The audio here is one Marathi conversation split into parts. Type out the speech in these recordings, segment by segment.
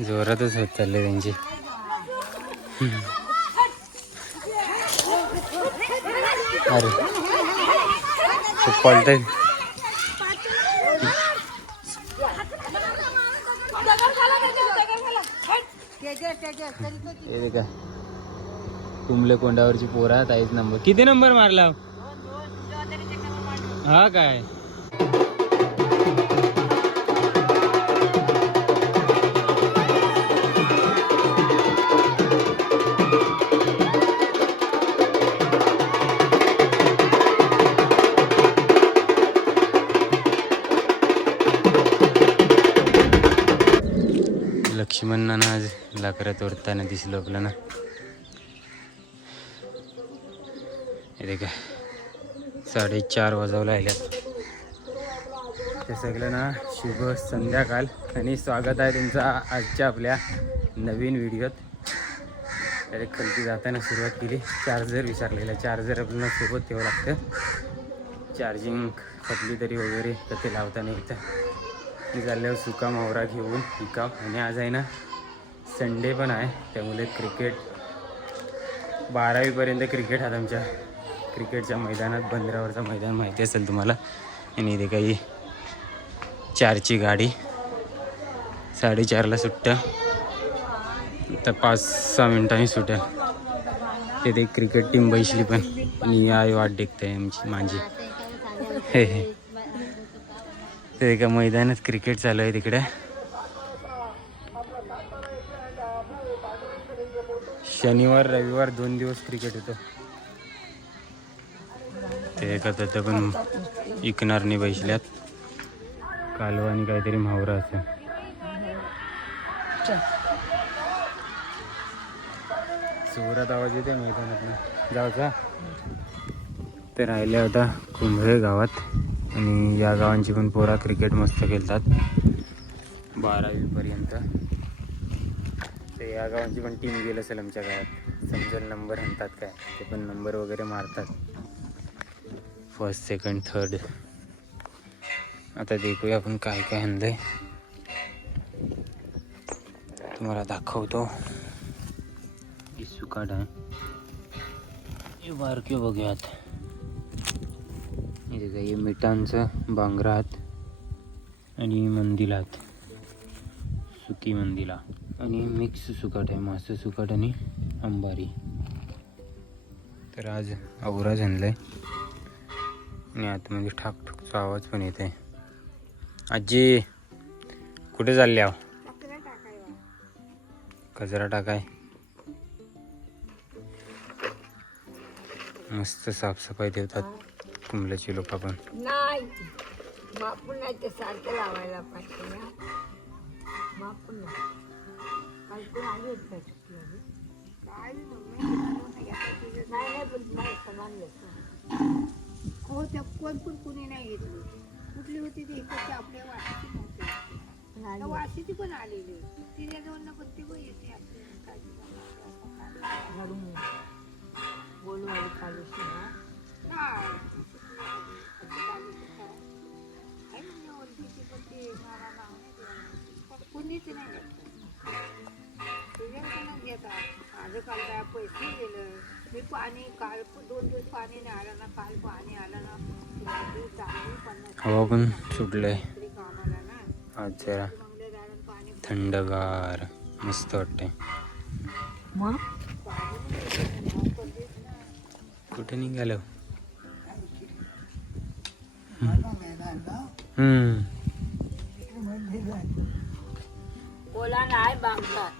जोरातच होत चालले त्यांची. अरे खूप पळतंय हे देखा कुंबले कोंडावरची पोरं आहेत आईच नंबर किती नंबर मारला? हा काय? लक्ष्मणानं आज लाकडात तोडताना दिसलो आपल्याला. हे का साडेचार वाजवला आल्यात ते सगळं ना शुभ संध्याकाळ. आणि स्वागत आहे तुमचा आजच्या आपल्या नवीन व्हिडिओत. डायरेक्ट खालती जाताना सुरुवात केली. चार्जर विसरलेला. चार्जर आपल्याला सोबत ठेवावं लागतं. चार्जिंग खपली तरी वगैरे तर ते लावता नाही येतं मी सुका मावरा घेऊन पिकाव. आणि आज आहे ना संडे पण आहे. त्यामुळे क्रिकेट बारावीपर्यंत क्रिकेट आहेत आमच्या. क्रिकेटच्या मैदानात बंदरावरचं मैदान माहिती असेल तुम्हाला. आणि इथे काही चारची गाडी साडेचारला सुट्ट्या. तर पाच सहा मिनिटांनी सुट्या तिथे क्रिकेट टीम बैसली पण. आणि आई वाट देखते आमची माझी. हे हे. ते एका मैदानात क्रिकेट चालू आहे तिकडे. शनिवार रविवार दोन दिवस क्रिकेट होतं. ते एका तिथं पण इकणार नाही बैसल्यात. कालवा आणि काहीतरी म्हावरा असं. जोरात आवाज येते मैदानात जाऊचा ते राहिले आता कुंभळे गावात. आणि या गावांची पण पोरा क्रिकेट मस्त खेळतात. बारावीपर्यंत ते या गावांची पण टीम गेलं असेल आमच्या गावात. समजेल नंबर आणतात काय. ते पण नंबर वगैरे मारतात. फर्स्ट सेकंड थर्ड आता देखूया आपण काय काय आणलं आहे तुम्हाला दाखवतो. ही सुकाट आहे हे बारके बघूयात. इथे हे मिठांचं बांगरात आणि मंदिलात सुकी मंदिला आणि मिक्स सुकाट आहे मासं सुकाट आणि अंबारी. तर आज अवराज आणलं आहे आणि आतमध्ये म्हणजे ठाकठुकचा आवाज पण येते आजी कुठे चालले आहो? कचरा टाकाय. मस्त साफसफाई ठेवतात कुंबल्याची लोक पण. नाही. मापून नाही ते सारखं लावायला पाहिजे ना. मापून नाही. आली होती आली? काय नाही नाही पण नाही समान हो त्या कोण पण कुणी नाही घेतली कुठली होती ती? इकडची आपल्या वाशीची नव्हती त्या वाशीची पण आलेली तिने दोन पण ती पण येते बोलवायला चालू नाही कुणीच नाही. माझं काल काय? पैसे गेलं मी पाणी काल दोन दिवस पाणी नाही आलं ना काल पाणी आलं ना. हवा पण सुटलंय. आज जरा थंडगार मस्त वाटते कुठे निघालो हम्म. ओला नाही बांगतात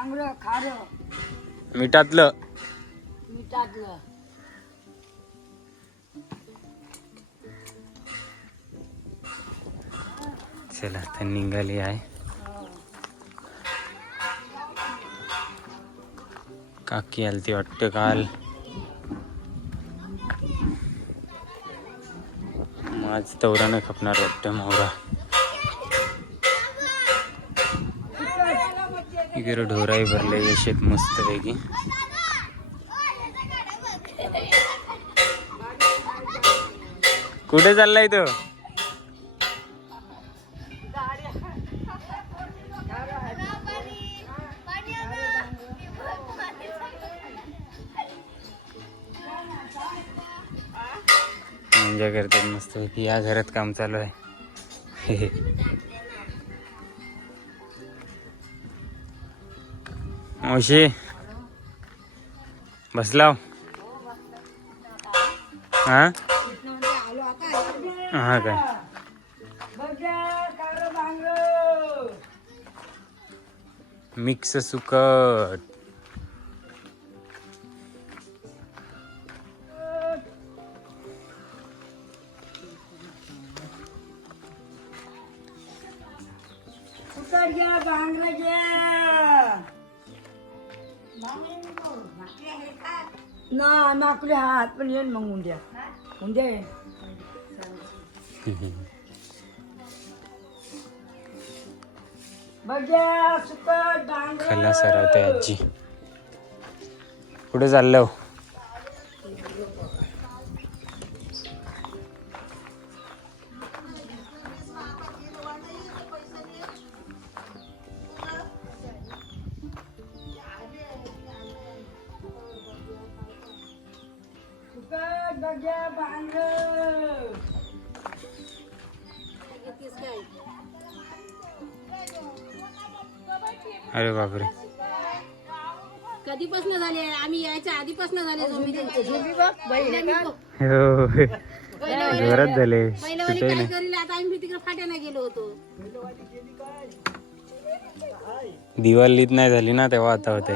खारं. मिठातलं. मिठातलं. चला तर निघाली आहे. काकी आलती वाटतं काल. माझ तवरानं खपणार वाटतं मोहरा. इकडे ढोराही भरले शेत मस्त पैकी कुठे चाललाय तो? एन्जॉय करतात मस्त पैकी या घरात काम चालू आहे. मावशी. बसलाव. हा? हा काय? मिक्स सुकट आपले हात पण येईन मग उद्या उद्या येईन. बघ्या सुकट बांगडा खल्ला सरावते आजी. कुठे चाललो हो? आधीपासून झाले जोमी त्यांचे. हो जोरात झाले पहिल्या वारी सुटही काय नाही. करील? आता आम्ही तिकडे फाट्याला गेलो होतो. दिवाळीत नाही झाली ना तेव्हा आता होते.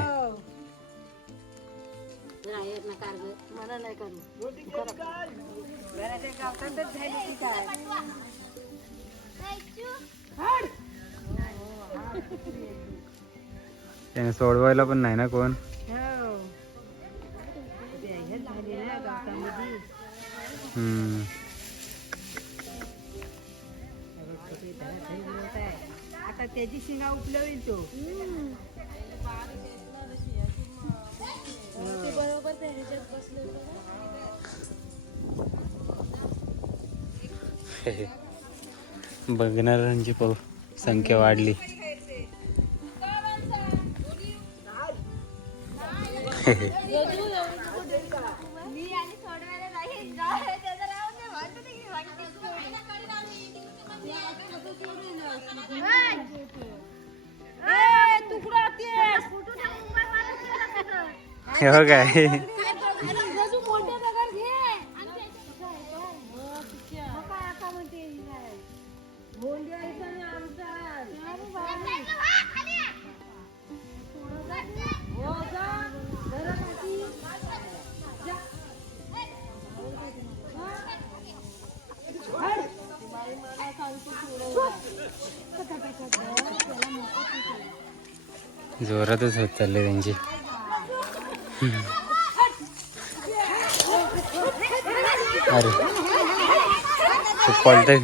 त्याने सोडवायला पण नाही ना कोण? हम्म. आता त्याची शिंगा उपलवेल तो. बघणाऱ्यांची पाहू संख्या वाढली. हो काय जोरातच होत चालले त्यांची. अरे खूप पळतंय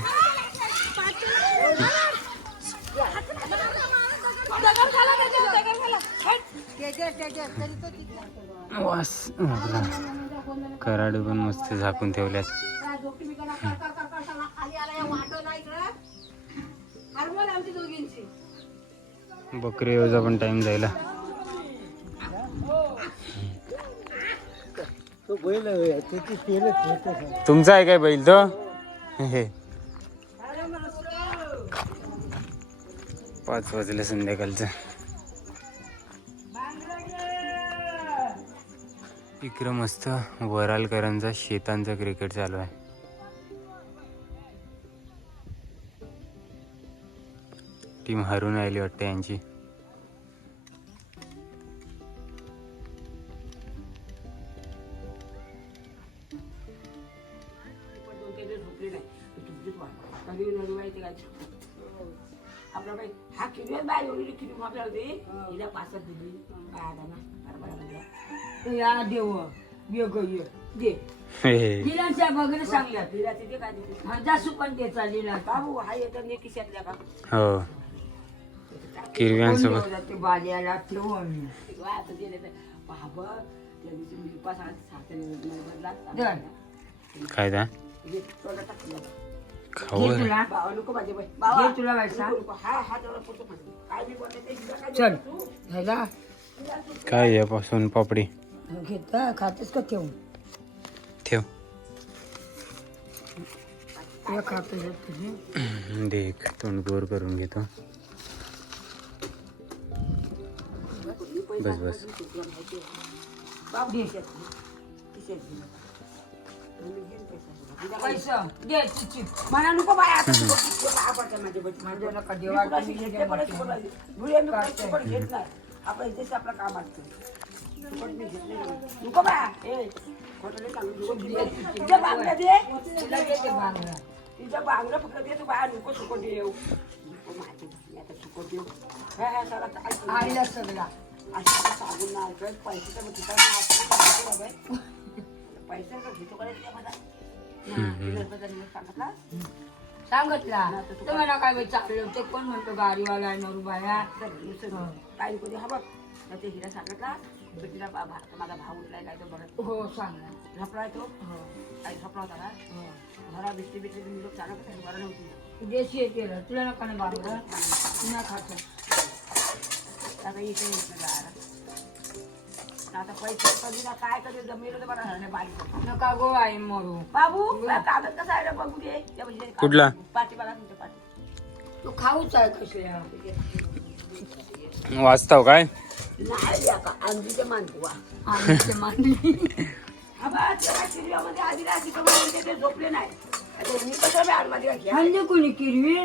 वास. कराडे पण मस्त झाकून ठेवल्यात. बकरी योजा पण टाइम जायला. तुमचा आहे काय बैल तो? हे. पाच वाजले संध्याकाळचं. इकडं मस्त वरालकरांचा शेतांचा क्रिकेट चालू आहे. टीम हरून राहिली वाटते यांची. दे हिला दिली. बाळाला या देव ये ग ये. दे. दिलांच्या वगैरे सांगल्या दिला तिथे काय देते जासू पण ते चालली ना. का भाऊ हा येतात ने का हो. किरव्यांसोबत. बाल्याला? ठेवू आम्ही आता गेले तर. बाबा त्या दिवशी मी साखर बदला. काय दा? म्हणजे तोंडात टाकलं. खाऊ घे तुला बाबा नको माझे बाई बाबा घे तुला व्हायचा नको. हा हा तेवढा पुरतो माझं. काय मी बोलते ते हिला काय चल देतो तू? ह्याला काय यापासून पापडी घेता खातेस का ठेवून ठेव तुला खातो तुझे देख तोंड गोर करून घेतो बस बस पैसा तुला. तुझा काय? पैसा दे चिची मला नको बाय आता बच्ची. माझ्या नका मी कुणाशी मी पण घेत नाही. आपण इथेच आपलं काम असतं. पण मी घेतले नाही. नको बा ए खोटं नाही सांगू. नको. तुझ्या बांगड्या दे. तुला देते बांगडा तुझ्या बांगड्या फक्त दे तू बाहेर नको सुको देऊ नको माझी आता हा हा सगळं आईला सगळा. असं सांगून नाही ऐकत पैसे तर आपण बाबाय पैसे तर घेतो काय ते मला तिला रुपये जरी सांगितला. सांगितला. तुम्हाला काय? बाई चाललं ते कोण म्हणतो गाडीवाला आहे नरू बाया तर काही कधी हा. बघ. तर ते हिला सांगितला तर तिला बा- भा- माझा भाऊ उठलाय काय तो बघत हो सांगला झपलाय तो. हो. काही झपला होता ना? हो. घरा तुम्ही लोक चालत होते बरं नव्हती. देशी केलं तुला नका ना पुन्हा खातो आता इथे येत नाही जायला. आता पैसे काय कधी बरं बारीक नका गो आई मरू. बाबू कागद कसा आहे रे बघू दे त्या म्हणजे कुठला? पाठी बघा तुमच्या पाठी. तू खाऊच आहे कसल्या वाचताव काय? नाही मानकुवा आमचे मांडली हा बा तेव्हा शिरव्यामध्ये आधी राहायची तर म्हणजे ते झोपले नाही. आता मी कसं बी आडमध्ये कोणी किरवी?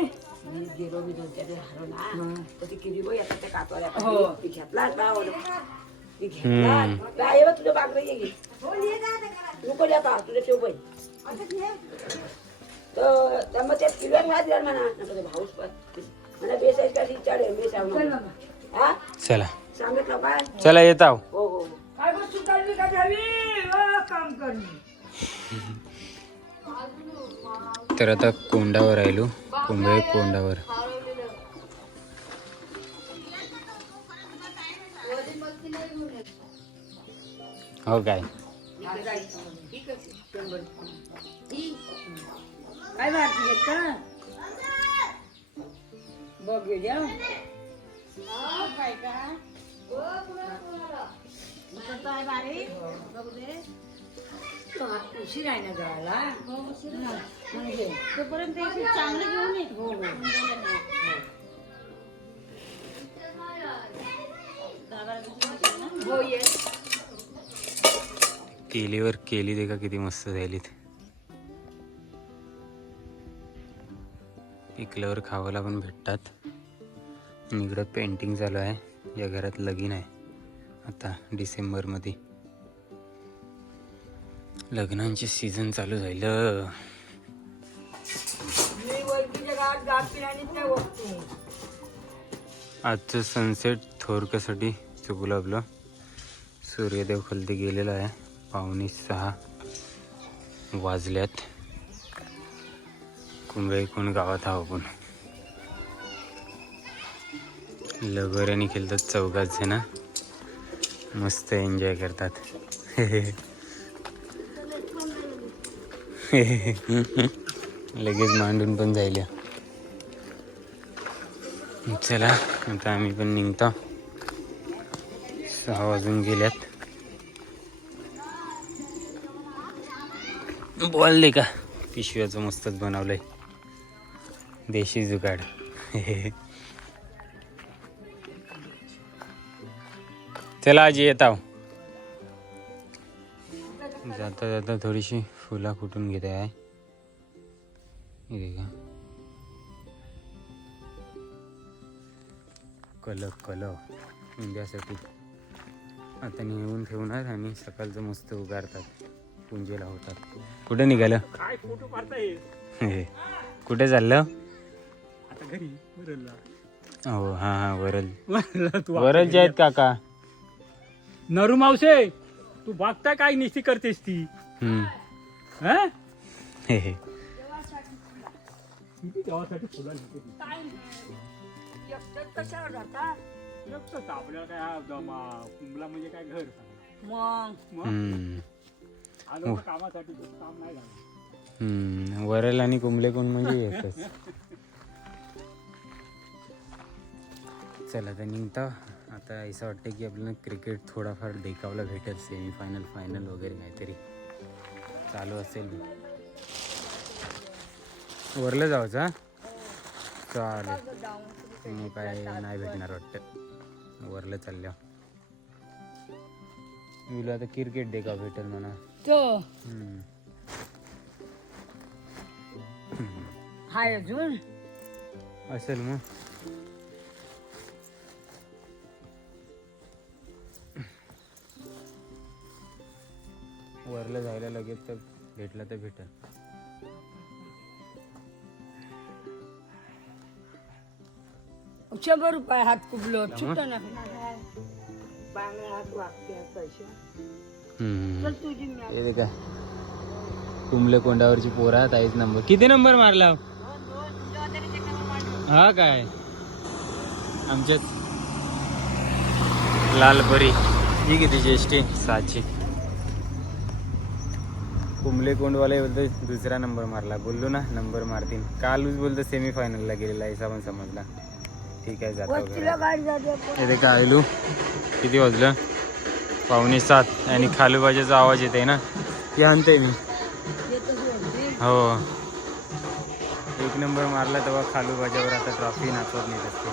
मी गेलो मी दोन चार दिवस तर ती किरी बाई आता त्या कातवाल्या हो. ती घेतला का आहे तुझ्या ये नको बाई तर त्यामुळे त्या दिला म्हणा भाऊस पण. बेसायच का बेसाव हा? चला. सांगितलं चला येत आहो. हो हो हो. काय गोष्ट करली का द्यावी अ, काम करणे. तर आता कोंडावर राहिलो. कुंभे कोंडावर. हो काय? काय भारती का? बघ गेल्या उशीर आहे ना जायला. म्हणजे तोपर्यंत एक चांगलं घेऊन ये. हो. हो. केलीवर केली ते का किती मस्त झालीत. पिकल्यावर खावायला पण भेटतात. इकडं पेंटिंग चालू आहे. या घरात लगीन आहे. आता डिसेंबरमध्ये. लग्नांचे सीझन चालू झालं. आजचं सनसेट थोरक्यासाठी चुकलं आपलं सूर्यदेव खालती गेलेला आहे. पावणे सहा वाजल्यात. कुंभे कोण गावात आहो आपण? लगोऱ्याने खेळतात चौघात जण. मस्त एन्जॉय करतात. लगेच मांडून पण जायला. चला आता आम्ही पण निघतो. सहा वाजून गेल्यात. बोलले का? पिशव्याचं मस्तच बनवलंय. देशी जुगाड. चला आजी येत आहो जाता जाता थोडीशी फुला कुठून घेते आहे का? कलक कलक इंडियासाठी आता नेऊन ठेवणार आणि सकाळचं मस्त उगारतात. पुंजेला होतात. कुठे निघालं? काय फोटो काढताय? हे. कुठे चाललं? आता घरी बरं हो हा हा वरल तू वरलचे आहेत काका. नरू मावशे तू बघताय काय निस्ती करतेस ती? हम्म. हा? हे, हे. किती देवासाठी फुलं नेते ती. एकटंच कशावर जातात एकटंच आपल्याला काय हा जमा कुंबला म्हणजे काय घर सांगा. मग. मग? हम्म. आलो होतो कामासाठी पण काम नाही झालं. हम्म. वरल आणि कुंबले कोण म्हणजे येतच. चला तर निघता. आता असं वाटतं की आपल्याला क्रिकेट थोडाफार देखावला भेटेल सेमी फायनल फायनल वगैरे काहीतरी. चालू असेल. वरलं जायचं हा? चालेल. मग काय नाही भेटणार वाटतं. वरलं चालल्या तुला आता क्रिकेट देखाव भेटेल म्हणा. तो. हम्म. हाय अजून? असेल मग. वरलं जायला लगेच तर भेटला तर भेटेल. शंभर रुपये हात कुबलो छुट ना हात वागते पैसे. हम्म. चल तुझी मी हे दे का कुंबले कोंडावरची पोरं आहेत आईच नंबर. किती नंबर मारला? हा काय? आमच्यात लालपरी ही किती ज्येष्ठी सातशे कुंबले कोंडवाले बोलतो दुसरा नंबर मारला. बोललो ना नंबर मारतील. कालच बोलतो सेमी फायनलला गेलेला आहे पण समजला. ठीक आहे जाता वगैरे. वस्तीला गाडी जाते. आपण. हे का आयलू किती वाजलं? पावणे सात. आणि खालूबाजाचा आवाज येते ना? ते आणते मी. हो. एक नंबर मारला तेव्हा खालूबाजावर आता ट्रॉफी नाचवत नाही असते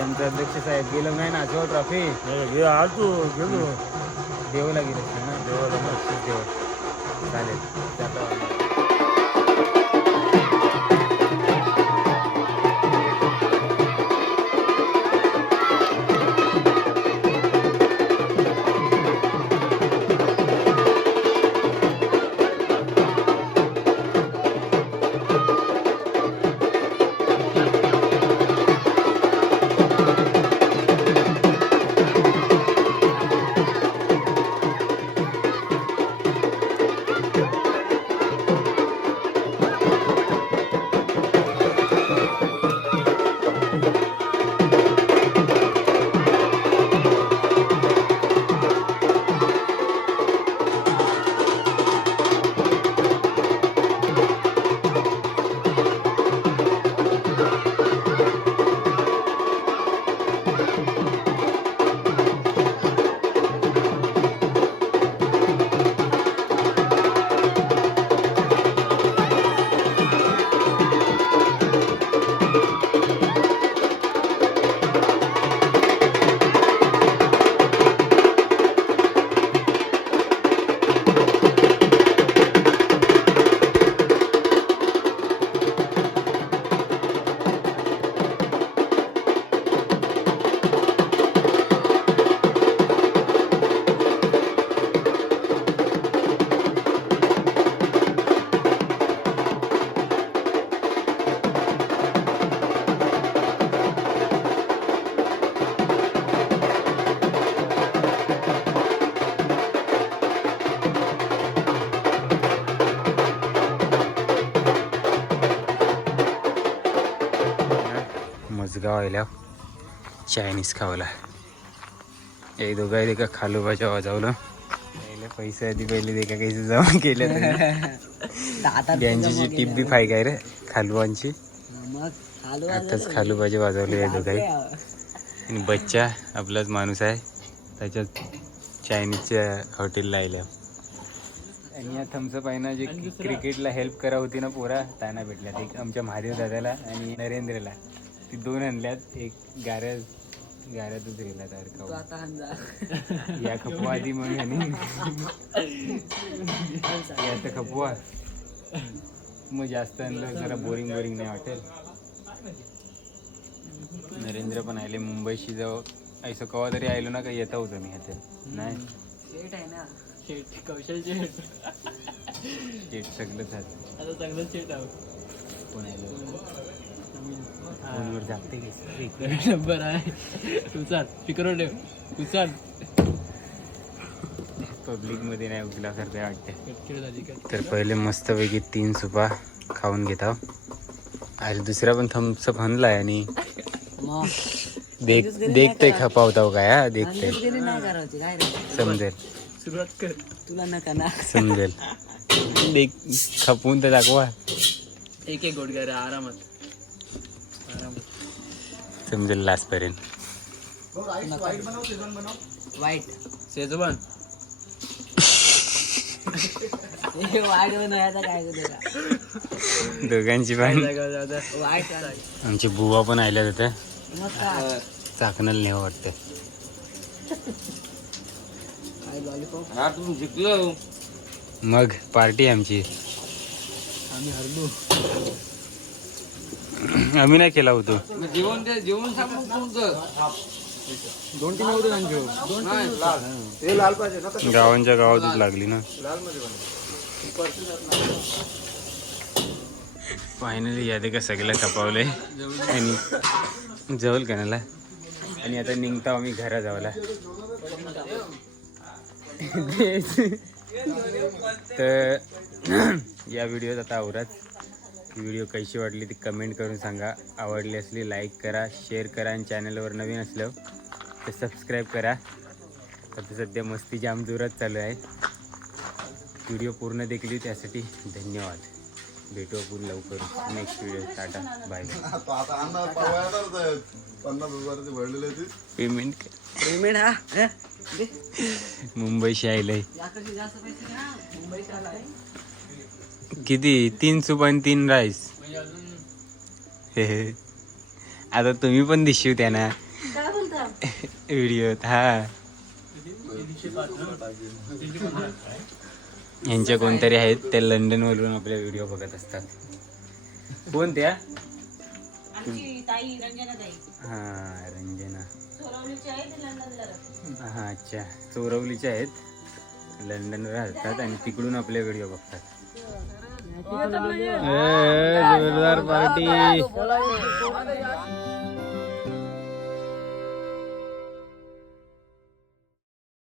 आमचं अध्यक्ष साहेब गेलं नाही नाचव ट्रॉफी? देवला गेले ना? देवाला देव. चालेल. चायनीज खावला. हे दोघं का खालूबाच्या वाजवलं. पहिले पैसे आधी पहिले दे का काही जमा केले त्यांची टिप बी फाय काय रे? खालुवांची आताच खालूबाजी वाजवली आहे दोघाही आणि बच्चा आपलाच माणूस आहे. त्याच्यात चायनीजच्या हॉटेलला आल्या आणि या थम्सअप आहे ना जे क्रिकेटला हेल्प करा होती ना पोरा त्यांना भेटल्यात. एक आमच्या महादेव दादाला आणि नरेंद्रला. ती दोन आणल्यात. एक गाऱ्या गाऱ्यातच रेला तारखा या खपवा आधी मग आणि या तर खपवा. मग जास्त आणलं जरा बोरिंग बोरिंग नाही वाटेल. नरेंद्र पण आले मुंबईशी जाऊ. ऐसं कवा तरी आलो ना का येता होतं मी आता नाही. कौशल शेठ. शेट सगळंच आहे. आता चांगलं शेठ आहोत. कोण आलं? फोनवर जागते की नंबर आहे. तू चाल स्पीकरवर ठेव तू चाल. पब्लिकमध्ये नाही उठला सारखं वाटते तर पहिले मस्तपैकी तीन सुपा खाऊन घेता अरे दुसरा पण थम्सअप आणलाय आणि देख देखते खपावताव काय हा? देखते काय रे? समजेल. सुरुवात कर. तुला नका ना. समजेल. देख खपवून तर दाखवा. एक एक गोट घ्या रे आरामात. समजेल लास्टपर्यंत वाईट शेजवान हे वाईट बनवायचा काय तुला दोघांची पण. आमची बुवा पण आल्या होत्या चाकणल नाही वाटतं जिंकलो. मग पार्टी आमची. आम्ही हरलो. आम्ही नाही केला होतो. जेवण द्या जेवण सांग दोन तीन घेऊ दोन गावांच्या गावातच लागली ना. फायनली यादे का सगळं खपावले. आणि जवळ कणाला आणि आता निघतो आम्ही घरा जावला तर या व्हिडिओत आता आवरात ही व्हिडिओ कशी वाटली ती कमेंट करून सांगा. आवडली असली लाईक करा शेअर करा आणि चॅनलवर नवीन असलं तर सबस्क्राईब करा. आता सध्या मस्ती जाम जोरात चालू आहे. व्हिडिओ पूर्ण देखील त्यासाठी धन्यवाद. भेटू आपण लवकर. Next video ta-ta bye. पन्नास पेमेंट पेमेंट हा? हे? दे. किती? तीन सूप आणि तीन राईस हे हे. आता तुम्ही पण दिसू त्यांना व्हिडिओत हा. यांच्या कोणतरी आहेत ते लंडनवरून आपले व्हिडिओ बघत असतात. कोण त्या? हा रंजना. हा अच्छा. चोरवलीच्या आहेत. लंडनवर राहतात आणि तिकडून आपले व्हिडिओ बघतात. जोरदार पार्टी